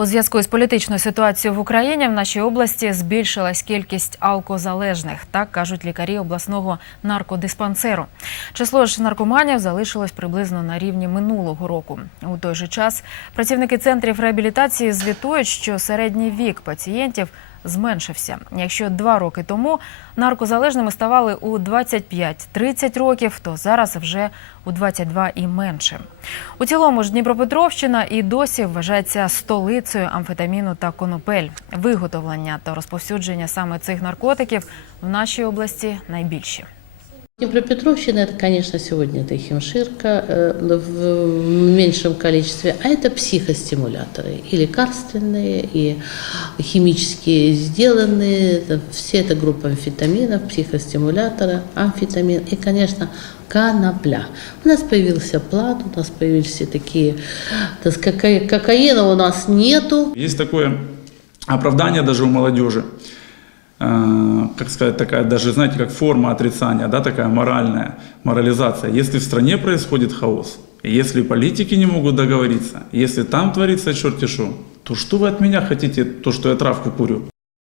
У зв'язку з політичною ситуацією в Україні в нашій області збільшилась кількість алкозалежних, так кажуть лікарі обласного наркодиспансеру. Число ж наркоманів залишилось приблизно на рівні минулого року. У той же час працівники центрів реабілітації звітують, що середній вік пацієнтів зменшився. Якщо два роки тому наркозалежними ставали у 25-30 років, то зараз вже у 22 і менше. У цілому ж Дніпропетровщина і досі вважається столицею амфетаміну та конопель. Виготовлення та розповсюдження саме цих наркотиків в нашій області найбільші. Днепропетровщина, это, конечно, сегодня это химширка э, в меньшем количестве, а это психостимуляторы, и лекарственные, и химические сделанные, все это группа амфетаминов, психостимуляторы, амфетамин и, конечно, конопля. У нас появился плат, у нас появились все такие, так сказать, кока- кокаина у нас нету, Есть такое оправдание даже у молодежи, как сказать, такая даже, знаете, как форма отрицания, да, такая моральная, морализация. Если в стране происходит хаос, если политики не могут договориться, если там творится черти шо, то что вы от меня хотите, то, что я травку курю?